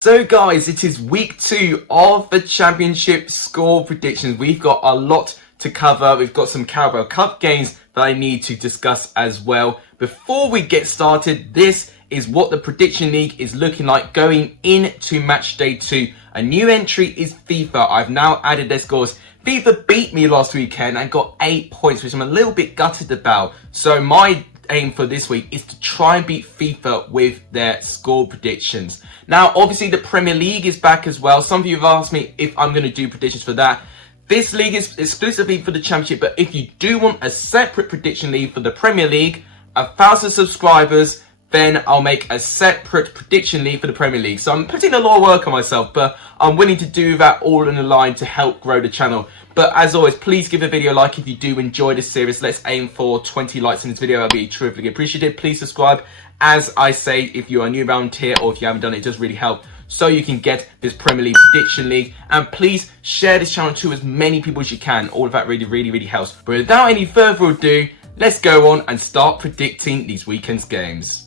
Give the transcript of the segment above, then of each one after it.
So guys, it is week 2 of the Championship score predictions. We've got a lot to cover. We've got some Carabao Cup games that I need to discuss as well. Before we get started, this is what the Prediction League is looking like going into match day 2. A new entry is FIFA. I've now added their scores. FIFA beat me last weekend and got 8 points, which I'm a little bit gutted about. So my aim for this week is to try and beat FIFA with their score predictions. Now, obviously, the Premier League is back as well. Some of you have asked me if I'm going to do predictions for that. This league is exclusively for the Championship, but if you do want a separate prediction league for the Premier League, 1,000 subscribers, then I'll make a separate prediction league for the Premier League. So I'm putting a lot of work on myself, but I'm willing to do that all in a line to help grow the channel. But as always, please give the video a like if you do enjoy this series. Let's aim for 20 likes in this video. I'll be terrifically appreciated. Please subscribe. As I say, if you are new around here or if you haven't done it, it does really help so you can get this Premier League Prediction League. And please share this channel to as many people as you can. All of that really helps. But without any further ado, let's go on and start predicting these weekend's games.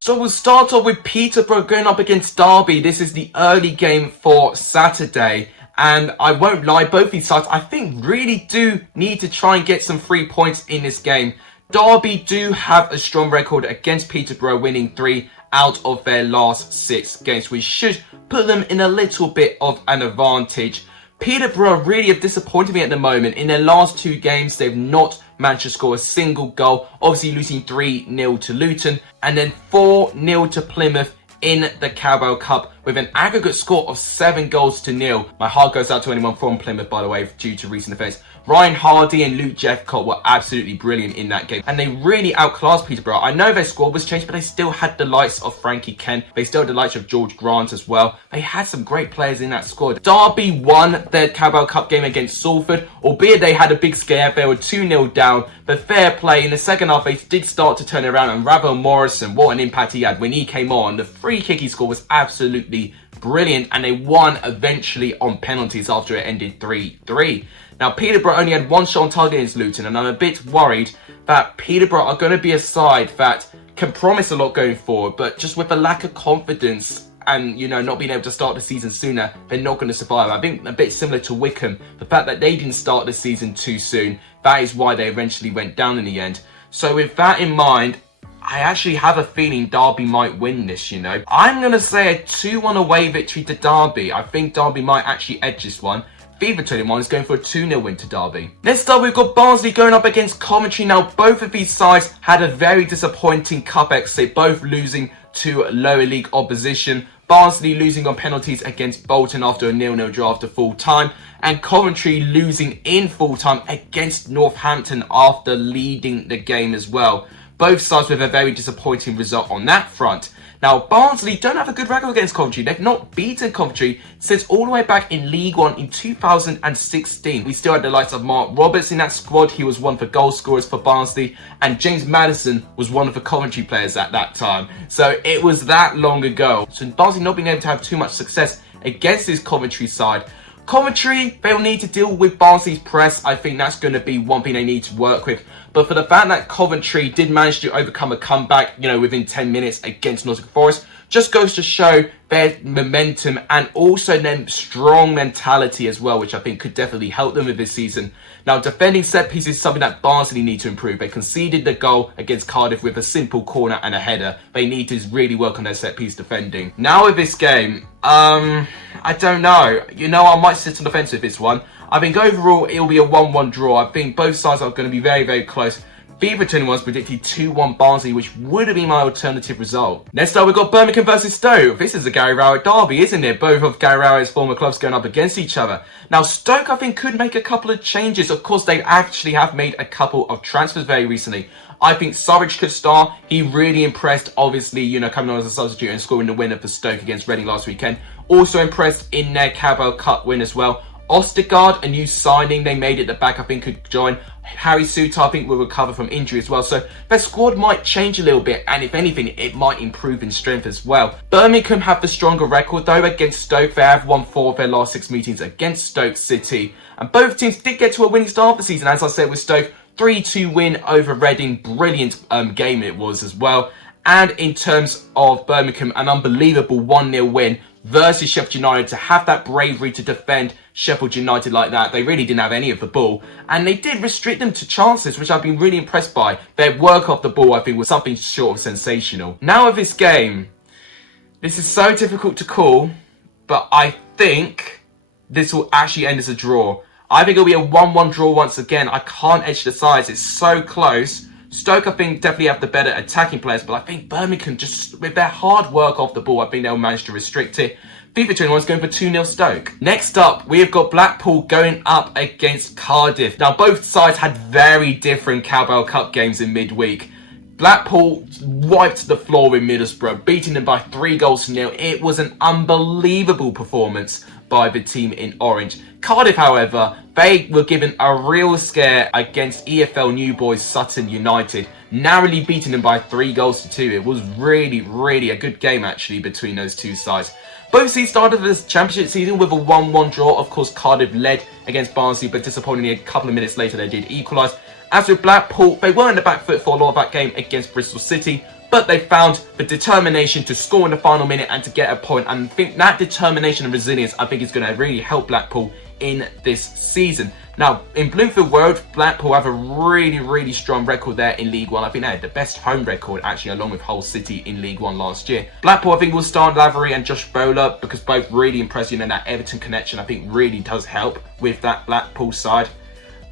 So we'll start off with Peterborough going up against Derby. This is the early game for Saturday. And I won't lie, both these sides, I think, really do need to try and get some 3 points in this game. Derby do have a strong record against Peterborough, winning 3 out of their last 6 games, which should put them in a little bit of an advantage. Peterborough really have disappointed me at the moment. In their last 2 games, they've not managed to score a single goal. Obviously losing 3-0 to Luton and then 4-0 to Plymouth in the Carabao Cup with an aggregate score of 7-0. My heart goes out to anyone from Plymouth, by the way, due to recent events. Ryan Hardy and Luke Jeffcott were absolutely brilliant in that game, and they really outclassed Peterborough. I know their squad was changed, but they still had the likes of Frankie Kent. They still had the likes of George Grant as well. They had some great players in that squad. Derby won their Carabao Cup game against Salford, albeit they had a big scare. They were 2-0 down, but fair play. In the second half, they did start to turn around, and Ravel Morrison, what an impact he had when he came on. The free kick he scored was absolutely brilliant, and they won eventually on penalties after it ended 3-3. Now, Peterborough only had 1 shot on target against Luton, and I'm a bit worried that Peterborough are going to be a side that can promise a lot going forward, but just with a lack of confidence and, you know, not being able to start the season sooner, they're not going to survive. I think a bit similar to Wickham, the fact that they didn't start the season too soon, that is why they eventually went down in the end. So with that in mind, I actually have a feeling Derby might win this, you know. I'm going to say a 2-1 away victory to Derby. I think Derby might actually edge this one. FIFA 21 is going for a 2-0 win to Derby. Next up, we've got Barnsley going up against Coventry. Now, both of these sides had a very disappointing cup exit, both losing to lower league opposition. Barnsley losing on penalties against Bolton after a 0-0 draw after full time, and Coventry losing in full time against Northampton after leading the game as well. Both sides with a very disappointing result on that front. Now, Barnsley don't have a good record against Coventry. They've not beaten Coventry since all the way back in League One in 2016. We still had the likes of Mark Roberts in that squad. He was one of the goal scorers for Barnsley. And James Maddison was one of the Coventry players at that time. So it was that long ago. So Barnsley not being able to have too much success against this Coventry side. Coventry, they'll need to deal with Barnsley's press. I think that's going to be one thing they need to work with. But for the fact that Coventry did manage to overcome a comeback, you know, within 10 minutes against Nottingham Forest, just goes to show their momentum and also their strong mentality as well, which I think could definitely help them with this season. Now, defending set pieces is something that Barnsley need to improve. They conceded the goal against Cardiff with a simple corner and a header. They need to really work on their set piece defending. Now with this game, I don't know. You know, I might sit on the fence with this one. I think overall it'll be a 1-1 draw. I think both sides are going to be very close. FIFA 21's predicted 2-1 Barnsley, which would have been my alternative result. Next up, we've got Birmingham versus Stoke. This is a Gary Rowett derby, isn't it? Both of Gary Rowett's former clubs going up against each other. Now, Stoke, I think, could make a couple of changes. Of course, they actually have made a couple of transfers very recently. I think Surridge could start. He really impressed, obviously, you know, coming on as a substitute and scoring the winner for Stoke against Reading last weekend. Also impressed in their Carabao Cup win as well. Ostergaard, a new signing they made at the back, I think could join. Harry Souttar, I think, will recover from injury as well. So their squad might change a little bit, and if anything, it might improve in strength as well. Birmingham have the stronger record though against Stoke. They have won 4 of their last 6 meetings against Stoke City. And both teams did get to a winning start of the season, as I said, with Stoke. 3-2 win over Reading. Brilliant game it was as well. And in terms of Birmingham, an unbelievable 1-0 win versus Sheffield United, to have that bravery to defend Sheffield United like that. They really didn't have any of the ball, and they did restrict them to chances, which I've been really impressed by. Their work off the ball, I think, was something short of sensational. Now with this game, this is so difficult to call, but I think this will actually end as a draw. I think it'll be a 1-1 draw once again. I can't edge the sides. It's so close. Stoke, I think, definitely have the better attacking players, but I think Birmingham, just with their hard work off the ball, I think they'll manage to restrict it. FIFA 21 is going for 2-0 Stoke. Next up, we have got Blackpool going up against Cardiff. Now, both sides had very different Carabao Cup games in midweek. Blackpool wiped the floor with Middlesbrough, beating them by 3-0. It was an unbelievable performance by the team in orange. Cardiff, however, they were given a real scare against EFL new boys Sutton United, narrowly beating them by 3-2. It was really a good game actually between those two sides. Both sides started this championship season with a 1-1 draw. Of course, Cardiff led against Barnsley, but disappointingly a couple of minutes later they did equalise. As with Blackpool, they were in the back foot for a lot of that game against Bristol City, but they found the determination to score in the final minute and to get a point. And I think that determination and resilience, I think, is going to really help Blackpool in this season. Now, in Bloomfield Road, Blackpool have a really strong record there in League One. I think they had the best home record, actually, along with Hull City in League One last year. Blackpool, I think, will start Lavery and Josh Bowler, because both really impressive, and that Everton connection, I think, really does help with that Blackpool side.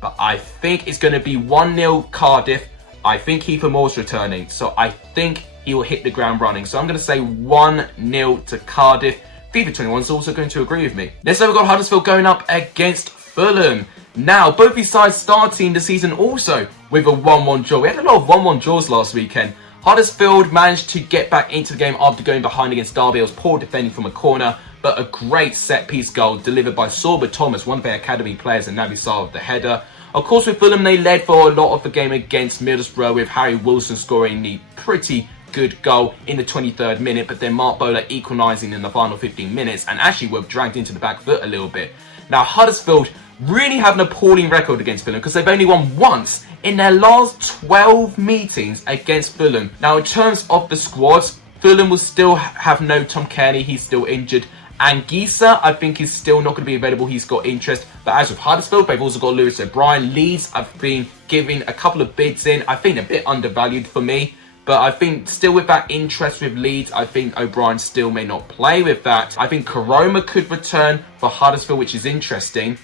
But I think it's going to be 1-0 Cardiff. I think Kiefer Moore's returning, so I think he will hit the ground running. So I'm going to say 1-0 to Cardiff. FIFA 21 is also going to agree with me. Next up, we've got Huddersfield going up against Fulham. Now, both these sides starting the season also with a 1-1 draw. We had a lot of 1-1 draws last weekend. Huddersfield managed to get back into the game after going behind against Derby. It was poor defending from a corner, but a great set-piece goal delivered by Sorba Thomas, one of their academy players, and Naby Sarr with the header. Of course, with Fulham, they led for a lot of the game against Middlesbrough, with Harry Wilson scoring the pretty good goal in the 23rd minute, but then Mark Bowler equalising in the final 15 minutes, and actually were dragged into the back foot a little bit. Now, Huddersfield really have an appalling record against Fulham, because they've only won once in their last 12 meetings against Fulham. Now, in terms of the squads, Fulham will still have no Tom Kearney, he's still injured. And Gisa, I think, is still not going to be available. He's got interest. But as with Huddersfield, they've also got Lewis O'Brien. Leeds, I've been giving a couple of bids in. I think a bit undervalued for me. But I think still with that interest with Leeds, I think O'Brien still may not play with that. I think Karoma could return for Huddersfield, which is interesting.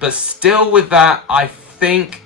But still with that, I think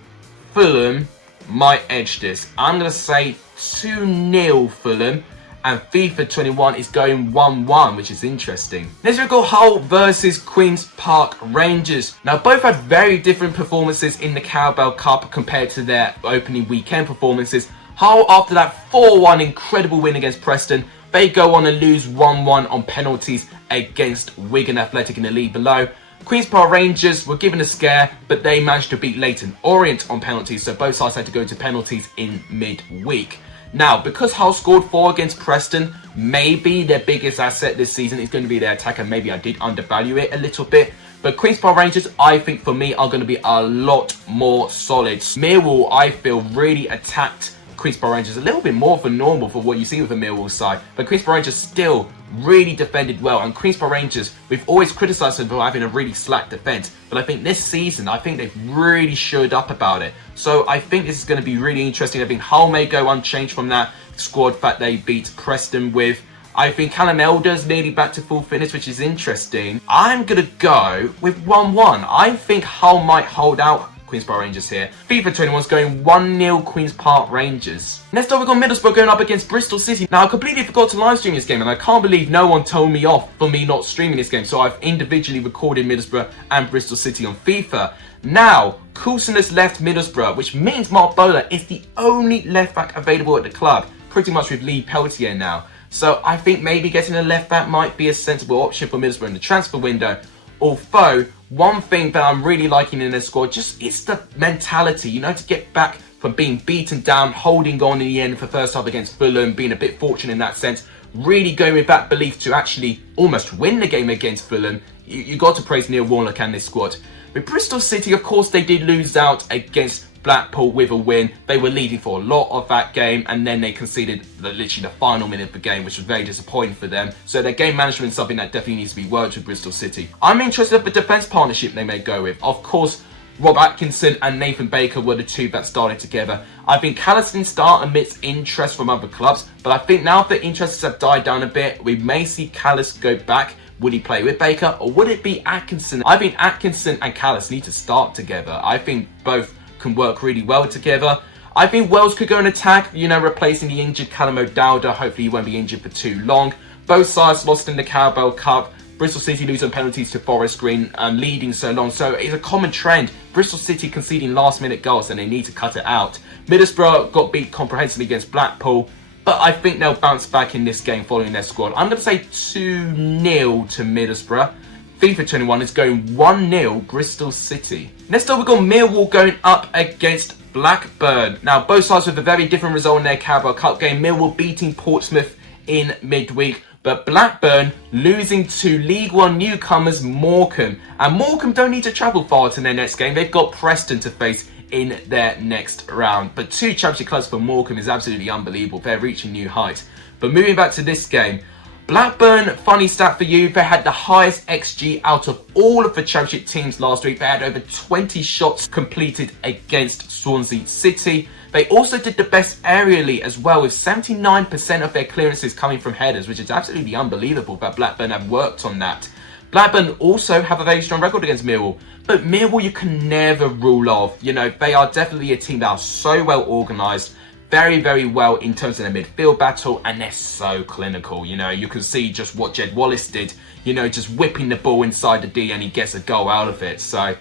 Fulham might edge this. I'm going to say 2-0 Fulham. And FIFA 21 is going 1-1, which is interesting. Next we've got Hull versus Queen's Park Rangers. Now, both had very different performances in the Carabao Cup compared to their opening weekend performances. Hull, after that 4-1 incredible win against Preston, they go on and lose 1-1 on penalties against Wigan Athletic in the league below. Queen's Park Rangers were given a scare, but they managed to beat Leyton Orient on penalties, so both sides had to go to penalties in midweek. Now, because Hull scored 4 against Preston, maybe their biggest asset this season is going to be their attack, and maybe I did undervalue it a little bit. But Queen's Park Rangers, I think for me, are going to be a lot more solid. Millwall, I feel, really attacked Queen's Park Rangers a little bit more than normal for what you see with the Millwall side. But Queen's Park Rangers still really defended well, and Queen's Park Rangers, we've always criticised them for having a really slack defence, but I think this season, I think they've really showed up about it. So I think this is going to be really interesting. I think Hull may go unchanged from that squad that they beat Preston with. I think Callum Elder's nearly back to full fitness, which is interesting. I'm going to go with 1-1. I think Hull might hold out Queen's Park Rangers here. FIFA 21 is going 1-0 Queen's Park Rangers. Next up, we've got Middlesbrough going up against Bristol City. Now, I completely forgot to live stream this game, and I can't believe no one told me off for me not streaming this game. So I've individually recorded Middlesbrough and Bristol City on FIFA. Now, Coulson has left Middlesbrough, which means Mark Bowler is the only left back available at the club, pretty much with Lee Peltier now. So I think maybe getting a left back might be a sensible option for Middlesbrough in the transfer window. Although, one thing that I'm really liking in their squad, just it's the mentality, you know, to get back from being beaten down, holding on in the end for the first half against Fulham, being a bit fortunate in that sense, really going with that belief to actually almost win the game against Fulham. You got to praise Neil Warnock and this squad. With Bristol City, of course, they did lose out against Blackpool with a win. They were leading for a lot of that game, and then they conceded literally the final minute of the game, which was very disappointing for them. So their game management is something that definitely needs to be worked with Bristol City. I'm interested in the defence partnership they may go with. Of course, Rob Atkinson and Nathan Baker were the two that started together. I think Callis didn't start amidst interest from other clubs, but I think now that interests have died down a bit, we may see Callis go back. Would he play with Baker, or would it be Atkinson? I think Atkinson and Callis need to start together. I think both can work really well together. I think Wells could go in attack, you know, replacing the injured Callum O'Dowda. Hopefully he won't be injured for too long. Both sides lost in the Carabao Cup. Bristol City losing penalties to Forest Green and leading so long. So it's a common trend. Bristol City conceding last-minute goals and they need to cut it out. Middlesbrough got beat comprehensively against Blackpool, but I think they'll bounce back in this game following their squad. I'm going to say 2-0 to Middlesbrough. FIFA 21 is going 1-0 Bristol City. Next up, we've got Millwall going up against Blackburn. Now, both sides with a very different result in their Carabao Cup game. Millwall beating Portsmouth in midweek, but Blackburn losing to League One newcomers Morecambe. And Morecambe don't need to travel far to their next game. They've got Preston to face in their next round. But 2 championship clubs for Morecambe is absolutely unbelievable. They're reaching new heights. But moving back to this game, Blackburn, funny stat for you, they had the highest XG out of all of the championship teams last week. They had over 20 shots completed against Swansea City. They also did the best aerially as well, with 79% of their clearances coming from headers, which is absolutely unbelievable that Blackburn have worked on that. Blackburn also have a very strong record against Millwall, but Millwall you can never rule off. You know, they are definitely a team that are so well organised, very, very well in terms of their midfield battle, and they're so clinical. You know, you can see just what Jed Wallace did, you know, just whipping the ball inside the D and he gets a goal out of it. So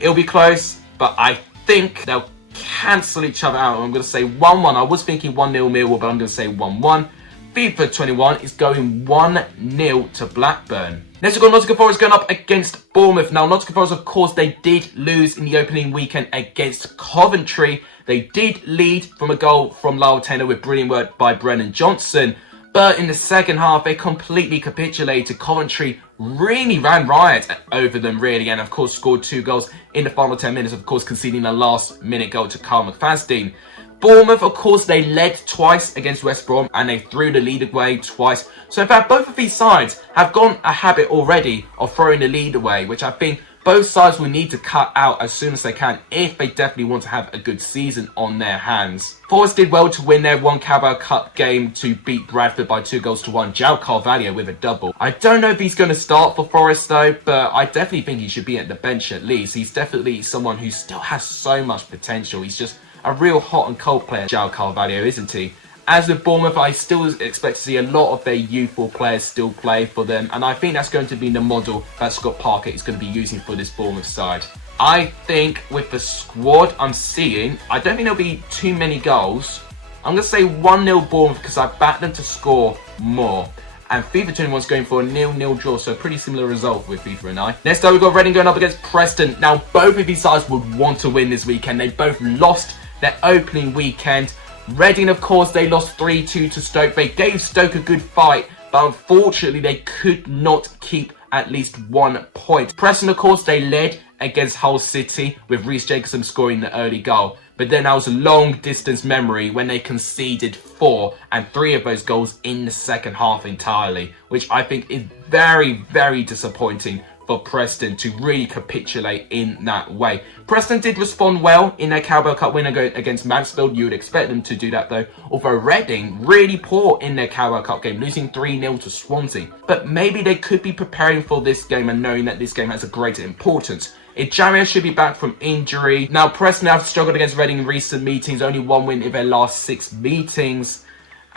it'll be close, but I think they'll cancel each other out. I'm going to say 1-1. I was thinking 1-0 Millwall, but I'm going to say 1-1. FIFA 21 is going 1-0 to Blackburn. Next we've got Nottingham Forest going up against Bournemouth. Now, Nottingham Forest, of course, they did lose in the opening weekend against Coventry. They did lead from a goal from Lyle Taylor with brilliant work by Brennan Johnson. But in the second half, they completely capitulated. Coventry really ran riot over them, really. And, of course, scored 2 goals in the final 10 minutes, of course, conceding a last-minute goal to Carl McFadden. Bournemouth, of course, they led twice against West Brom and they threw the lead away twice. So, in fact, both of these sides have gone a habit already of throwing the lead away, which I think both sides will need to cut out as soon as they can if they definitely want to have a good season on their hands. Forest did well to win their one Carabao Cup game to beat Bradford by 2-1. João Carvalho with a double. I don't know if he's going to start for Forest though, but I definitely think he should be at the bench at least. He's definitely someone who still has so much potential. He's just a real hot and cold player, João Carvalho, isn't he? As with Bournemouth, I still expect to see a lot of their youthful players still play for them, and I think that's going to be the model that Scott Parker is going to be using for this Bournemouth side. I think with the squad I'm seeing, I don't think there'll be too many goals. I'm going to say 1-0 Bournemouth because I backed them to score more. And FIFA 21 is going for a 0-0 draw, so a pretty similar result with FIFA and I. Next up, we've got Reading going up against Preston. Now, both of these sides would want to win this weekend. They both lost their opening weekend. Reading, of course, they lost 3-2 to Stoke. They gave Stoke a good fight, but unfortunately, they could not keep at least 1 point. Preston, of course, they led against Hull City with Reece Jacobson scoring the early goal. But then that was a long distance memory when they conceded 4 and 3 of those goals in the second half entirely, which I think is very, very disappointing for Preston to really capitulate in that way. Preston did respond well in their Carabao Cup win against Mansfield. You would expect them to do that though. Although Reading really poor in their Carabao Cup game, losing 3-0 to Swansea. But maybe they could be preparing for this game and knowing that this game has a greater importance. Ejaria should be back from injury. Now, Preston have struggled against Reading in recent meetings, only 1 win in their last 6 meetings.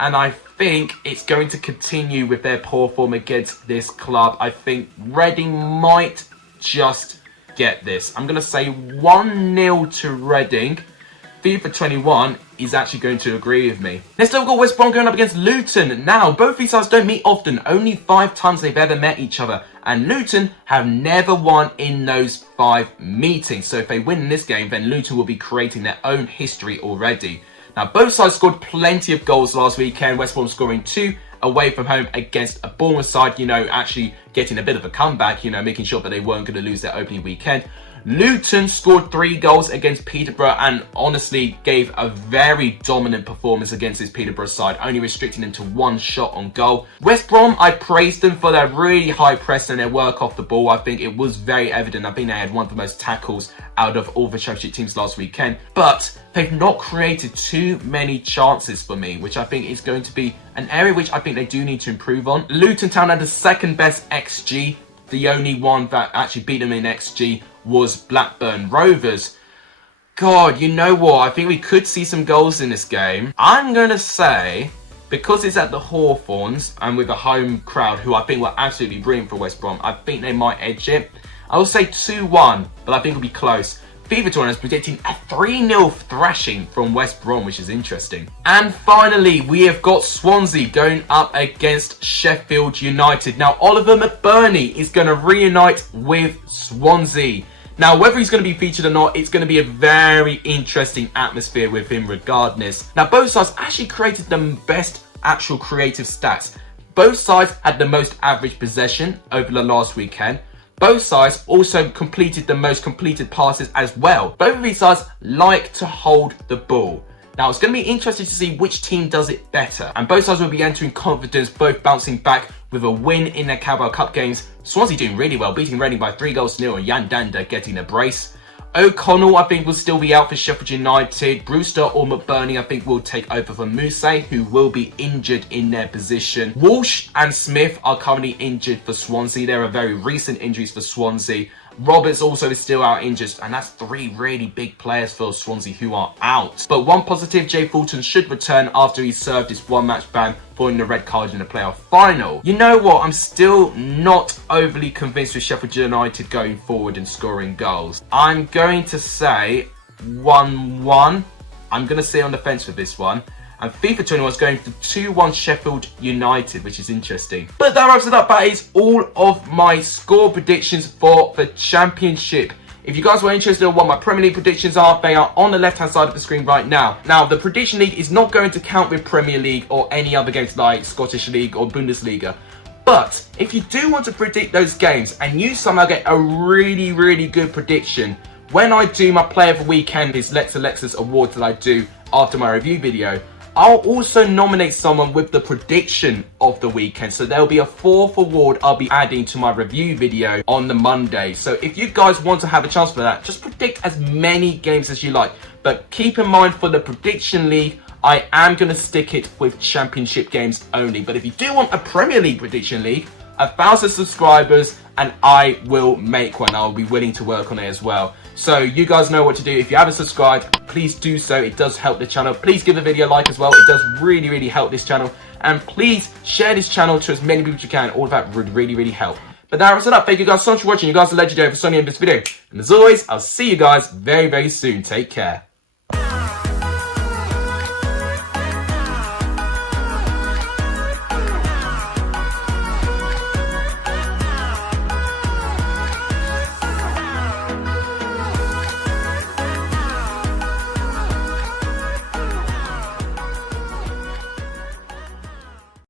And I think it's going to continue with their poor form against this club. I think Reading might just get this. I'm going to say 1-0 to Reading. FIFA 21 is actually going to agree with me. Next up, we've got West Brom going up against Luton. Now, both these sides don't meet often. Only 5 times they've ever met each other. And Luton have never won in those 5 meetings. So if they win in this game, then Luton will be creating their own history already. Now, both sides scored plenty of goals last weekend. West Brom scoring 2 away from home against a Bournemouth side, actually getting a bit of a comeback, making sure that they weren't going to lose their opening weekend. Luton scored 3 goals against Peterborough and honestly gave a very dominant performance against this Peterborough side, only restricting them to 1 shot on goal. West Brom, I praised them for their really high press and their work off the ball. I think it was very evident. I think they had one of the most tackles out of all the Championship teams last weekend. But they've not created too many chances for me, which I think is going to be an area which I think they do need to improve on. Luton Town had the 2nd best XG. The only one that actually beat them in XG was Blackburn Rovers. God, you know what? I think we could see some goals in this game. I'm going to say, because it's at the Hawthorns and with a home crowd who I think were absolutely brilliant for West Brom, I think they might edge it. I will say 2-1, but I think it'll be close. FIFA 21 is predicting a 3-0 thrashing from West Brom, which is interesting. And finally, we have got Swansea going up against Sheffield United. Now, Oliver McBurney is going to reunite with Swansea. Now, whether he's going to be featured or not, it's going to be a very interesting atmosphere with him regardless. Now, both sides actually created the best actual creative stats. Both sides had the most average possession over the last weekend. Both sides also completed the most completed passes as well. Both of these sides like to hold the ball. Now, it's going to be interesting to see which team does it better. And both sides will be entering confidence, both bouncing back with a win in their Carabao Cup games. Swansea doing really well, beating Reading by 3-0 and Jan Danda getting a brace. O'Connell, I think, will still be out for Sheffield United. Brewster or McBurney, I think, will take over for Mousse, who will be injured in their position. Walsh and Smith are currently injured for Swansea. There are very recent injuries for Swansea. Roberts also is still out injured, and that's 3 really big players for Swansea who are out. But one positive, Jay Fulton should return after he served his 1-match ban following the red card in the playoff final. You know what? I'm still not overly convinced with Sheffield United going forward and scoring goals. I'm going to say 1-1. I'm going to stay on the fence with this one. And FIFA 21 is going for 2-1 Sheffield United, which is interesting. But that wraps it up. That is all of my score predictions for the Championship. If you guys were interested in what my Premier League predictions are, they are on the left-hand side of the screen right now. Now, the Prediction League is not going to count with Premier League or any other games like Scottish League or Bundesliga. But if you do want to predict those games and you somehow get a really, really good prediction, when I do my Player of the Weekend, this Lexalexus Awards that I do after my review video, I'll also nominate someone with the prediction of the weekend. So there'll be a 4th award I'll be adding to my review video on the Monday. So if you guys want to have a chance for that, just predict as many games as you like. But keep in mind, for the Prediction League, I am going to stick it with Championship games only. But if you do want a Premier League Prediction League, 1,000 subscribers and I will make one. I'll be willing to work on it as well. So you guys know what to do. If you haven't subscribed, please do so. It does help the channel. Please give the video a like as well. It does really, really help this channel. And please share this channel to as many people as you can. All of that would really, really help. But that wraps it up. Thank you guys so much for watching. You guys are legendary for Sonny in this video. And as always, I'll see you guys very, very soon. Take care.